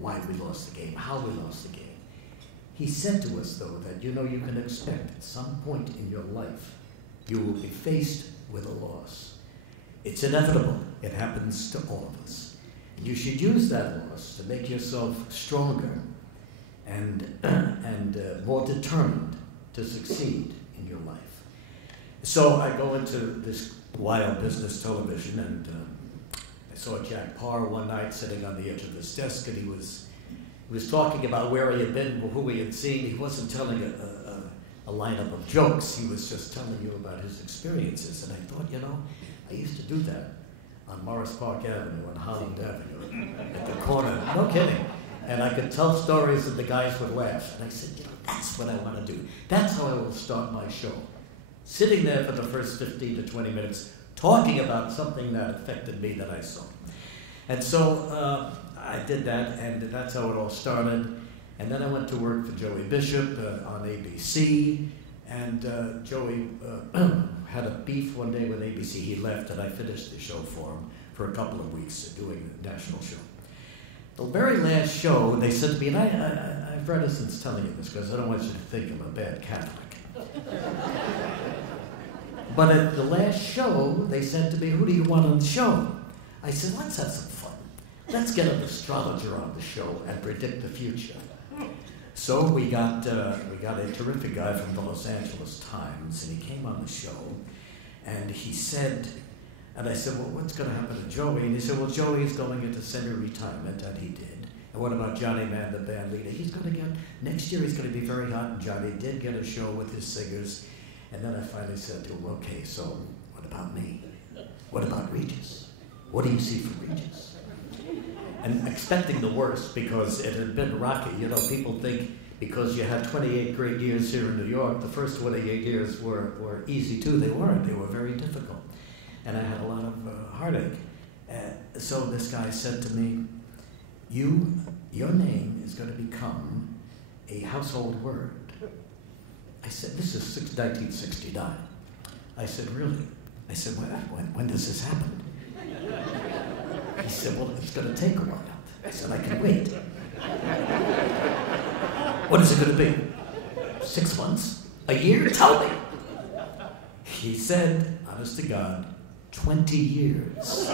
why we lost the game, how we lost the game. He said to us, though, that, you can expect at some point in your life you will be faced with a loss. It's inevitable. It happens to all of us. And you should use that loss to make yourself stronger and more determined to succeed in your life. So I go into this wild business television, and I saw Jack Parr one night sitting on the edge of his desk, and he was talking about where he had been, who he had seen. He wasn't telling a lineup of jokes. He was just telling you about his experiences. And I thought, I used to do that on Morris Park Avenue and Holland Avenue at the corner. No kidding. And I could tell stories and the guys would laugh. And I said, that's what I want to do. That's how I will start my show. Sitting there for the first 15 to 20 minutes, talking about something that affected me that I saw. And so I did that, and that's how it all started. And then I went to work for Joey Bishop on ABC, and Joey had a beef one day with ABC. He left, and I finished the show for him for a couple of weeks doing the national show. The very last show, they said to me, and I have reticence telling you this because I don't want you to think I'm a bad Catholic. But at the last show, they said to me, who do you want on the show? I said, let's have some fun. Let's get an astrologer on the show and predict the future. So we got a terrific guy from the Los Angeles Times, and he came on the show, and he said, and I said, well, what's going to happen to Joey? And he said, well, Joey's going into semi-retirement, and he did. And what about Johnny Mann, the band leader? Next year he's going to be very hot, and Johnny did get a show with his singers. And then I finally said to him, okay, so what about me? What about Regis? What do you see from Regis? And expecting the worst, because it had been rocky. People think because you had 28 great years here in New York, the first 28 years were easy too. They weren't. They were very difficult. And I had a lot of heartache. So this guy said to me, your name is going to become a household word. I said, this is 1969. I said, really? I said, when does this happen? He said, well, it's going to take a while. I said, I can wait. What is it going to be? 6 months? A year? Tell me. He said, honest to God, 20 years.